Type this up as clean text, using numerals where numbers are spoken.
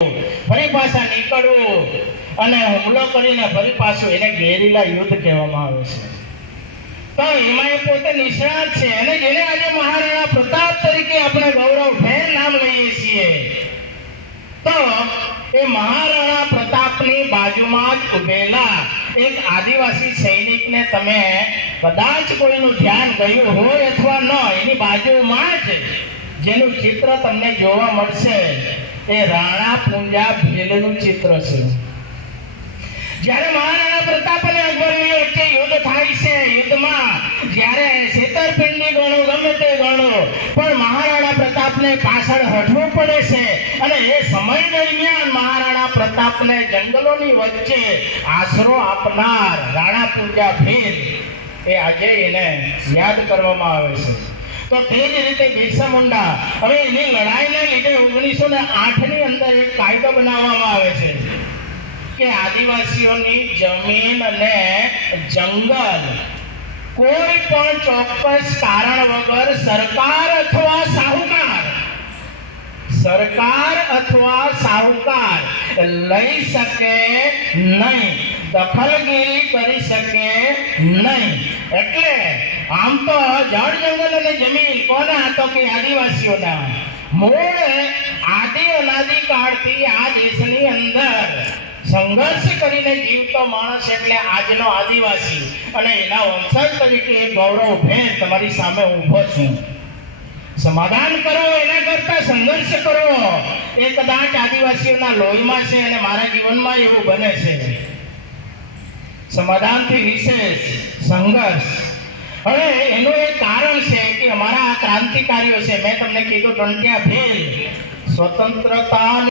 ફરી પાછા નીકળવું અને હુમલો કરીને ફરી પાછું એને ગેરીલા યુદ્ધ કહેવામાં આવે છે. તો એમાં એ પોતે નિષ્ણાત છે અને જેને આજે મહારાણા પ્રતાપ તરીકે આપણે ગૌરવભેર નામ લઈએ છીએ. તો એ મહારાણા પ્રતાપની બાજુમાં જ ઉભેલા એક આદિવાસી સૈનિકને તમે કદાચ કોઈનું ધ્યાન ગયું હોય અથવા ન, એની બાજુમાં જ જેનું ચિત્ર તમને જોવા મળશે એ રાણા પૂંજા ભીલનું ચિત્ર છે. જ્યારે મહારાણા પ્રતાપ અને અકબરની વચ્ચે યુદ્ધ થાય છે, યુદ્ધમાં જ્યારે છેતરપિંડી ગણો ગમે તે ગણો, પણ મહારાણા પ્રતાપને પાછળ હટવું પડે છે અને એ સમય દરમિયાન મહારાણા પ્રતાપને જંગલોની વચ્ચે આશરો આપનાર રાણા પૂંજા ભીલ એ આજે એને યાદ કરવામાં આવે છે. તો તે જ રીતે બિરસા મુંડા, હવે એની લડાઈને લીધે 1908ની અંદર એક કાયદો બનાવવામાં આવે છે કે આદિવાસીઓની જમીન અને જંગલ કોઈ પણ ચોક્કસ કારણ વગર સરકાર અથવા સાહુકાર લઈ શકે નહીં, દખલગીરી કરી શકે નહીં. એટલે આમ તો જળ જંગલ અને જમીન કોના હતો કે આદિવાસીઓના. મૂળ આદિ અનાદિ કાળથી આ દેશની અંદર સંઘર્ષ કરીને જીવતો માણસ એટલે આજનો આદિવાસી, અને એના વંશજ તરીકે ગૌરવભેર તમારી સામે ઊભો છું. સમાધાન કરવો એના કરતા સંઘર્ષ કરવો એ કદાચ આદિવાસીઓના લોહીમાં છે અને મારા જીવનમાં એવું બને છે. સમાધાનથી વિશેષ સંઘર્ષ. હવે એનું એક કારણ છે કે અમારા ક્રાંતિકારીઓ છે, મેં તમને કીધું ટંટ્યા ભીલ સ્વતંત્રતા